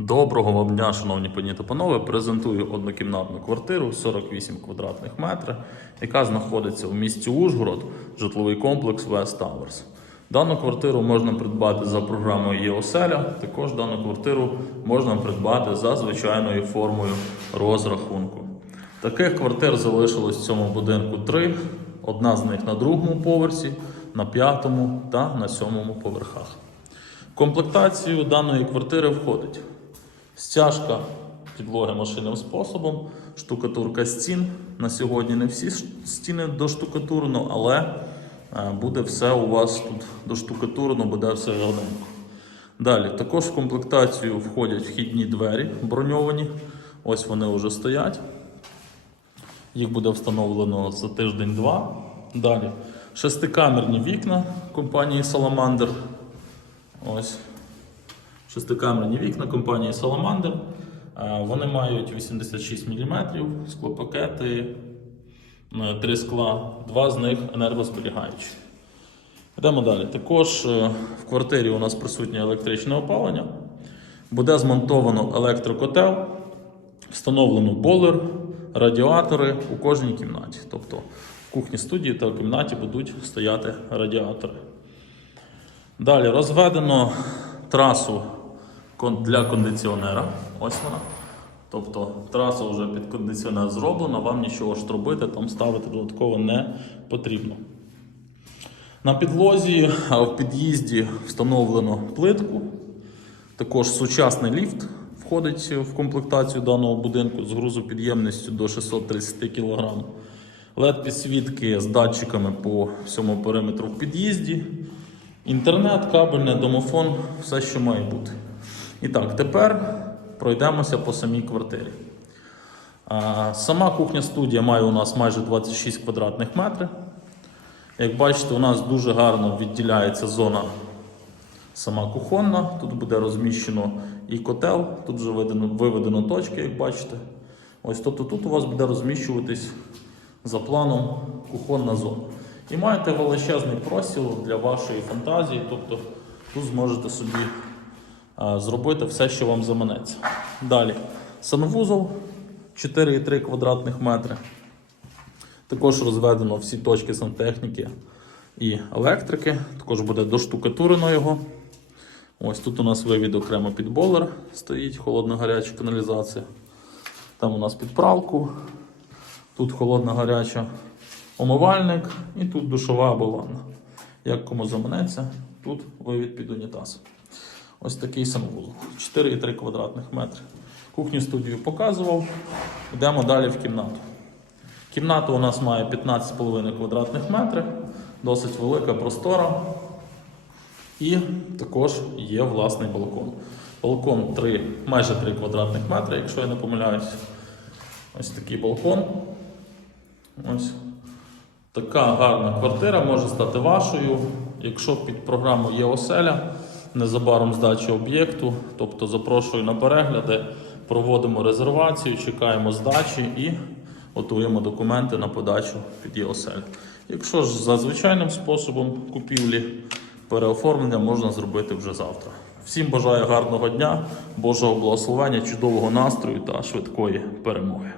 Доброго вам дня, шановні пані та панове. Презентую однокімнатну квартиру 48 квадратних метрів, яка знаходиться у місті Ужгород, житловий комплекс West Towers. Дану квартиру можна придбати за програмою ЄОСЕЛЯ. Також дану квартиру можна придбати за звичайною формою розрахунку. Таких квартир залишилось в цьому будинку три. Одна з них на другому поверсі, на п'ятому та на сьомому поверхах. В комплектацію даної квартири входить стяжка підлоги машинним способом, штукатурка стін. На сьогодні не всі стіни доштукатурено, але е, буде все у вас тут доштукатурено, буде все гарненько. Далі, також в комплектацію входять вхідні двері броньовані. Ось вони вже стоять. Їх буде встановлено за тиждень-два. Далі шестикамерні вікна компанії Salamander. Ось шестикамерні вікна компанії Salamander. Е, Вони мають 86 мм, склопакети, е, три скла, два з них енергозберігаючі. Йдемо далі. Також е, в квартирі у нас присутнє електричне опалення. Буде змонтовано електрокотел, встановлено болер, радіатори у кожній кімнаті. Тобто в кухні студії та в кімнаті будуть стояти радіатори. Далі розведено трасу для кондиціонера. Ось вона. Тобто траса вже під кондиціонер зроблена, вам нічого ж робити, там ставити додатково не потрібно. На підлозі в під'їзді встановлено плитку. Також сучасний ліфт входить в комплектацію даного будинку з грузопідємністю до 630 кг. led підсвітки з датчиками по всьому периметру в під'їзді. Інтернет, кабельне, домофон, все, що має бути. І так, тепер пройдемося по самій квартирі. Сама кухня студія має у нас майже 26 квадратних метрів. Як бачите, у нас дуже гарно відділяється зона сама кухонна. Тут буде розміщено і котел, тут вже виведено, виведено точки, як бачите. Ось тобто тут у вас буде розміщуватись за планом кухонна зона. І маєте величезний простір для вашої фантазії, тобто тут зможете собі зробити все, що вам заманеться. Далі, санвузол 4,3 квадратних метри. Також розведено всі точки сантехніки і електрики. Також буде доштукатурено його. Ось тут у нас вивід окремо під болер стоїть, холодно-гаряча каналізація. Там у нас підправку, тут холодна гаряча омивальник і тут душова або ванна. Як кому заманеться, тут вивід під унітаз. Ось такий санвузол. 4,3 квадратних метри. Кухню студію показував. Йдемо далі в кімнату. Кімната у нас має 15,5 квадратних метрів, досить велика простора. І також є власний балкон. Балкон 3, майже 3 квадратних метри, якщо я не помиляюсь. Ось такий балкон. Ось. Така гарна квартира може стати вашою, якщо під програму є оселя, незабаром здача об'єкту, тобто запрошую на перегляди, проводимо резервацію, чекаємо здачі і готуємо документи на подачу під ЄОСЕЛь. Якщо ж за звичайним способом купівлі переоформлення можна зробити вже завтра. Всім бажаю гарного дня, Божого благословення, чудового настрою та швидкої перемоги.